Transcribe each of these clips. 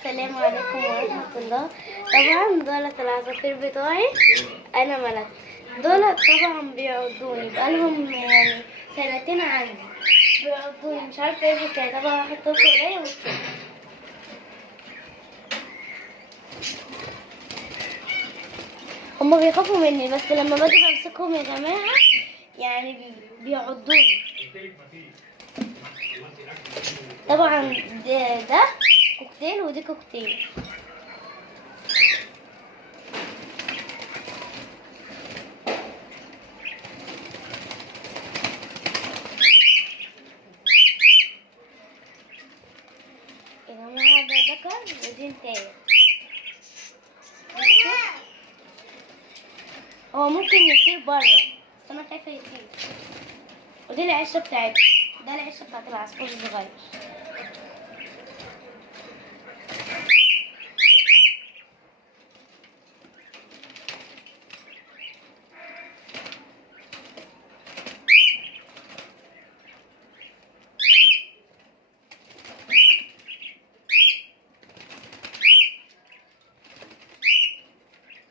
السلام عليكم ورحمة الله. طبعا دولت العصافير بتوعي أنا ملك. دولت طبعا بيعضوني بقالهم يعني سنتين عندي، بيعضوني مش عارفة ايه الحكاية. طبعا هحطهم في ايديا وكده. هما بيخافوا مني بس لما باجي بمسكهم يا جماعة يعني بيعضوني. طبعا ده كوكتيل ودي كوكتيل. يا جماعة ده ذكر ودي انتاية. هو ممكن يطير بره بس انا خايفة يطير. ودي العشة بتاعتي، ده العشة بتاعت العصفور الصغير.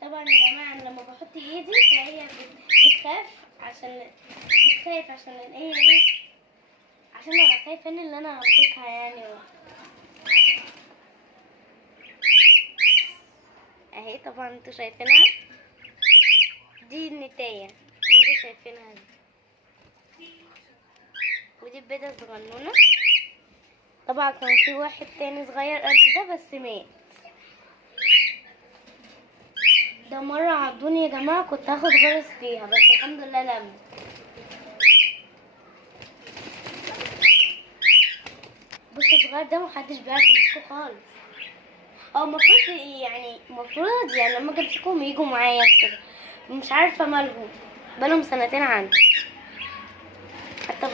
طبعا يا جماعة لما بحط ايدي فهي بتخاف عشان هي ايه، عشان انا خايفة ان انا امسكها يعني. اهي طبعا انتوا شايفينها، دي النتاية انتوا شايفينها دي، ودي البيضة الصغنونة. طبعا كان في واحد تاني صغير قد ده بس مات. ده مرة عضوني يا جماعة، كنت هاخد غرز فيها بس الحمد لله لم. بصوا الصغير ده محدش بيعرف يمسكه خالص. اه المفروض يعني لما اجي امسكهم يجوا معايا كده. مش عارفة مالهم، بقالهم سنتين عندي. حتى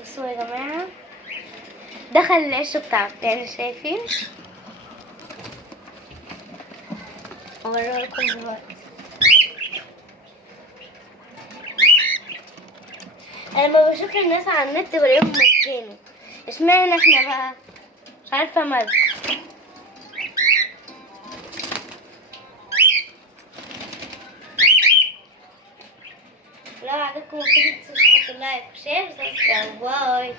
بصوا يا جماعة دخل العش بتاعته يعني شايفين. اوريكم دلوقتي. انا لما بشوف الناس على النت بلاقيهم ماسكينه، اشمعنى احنا بقى؟ مش عارفة مالهم. لو عجبكم الفيديو متنسوش تحطوا لايك وشير وسبسكرايب. باي.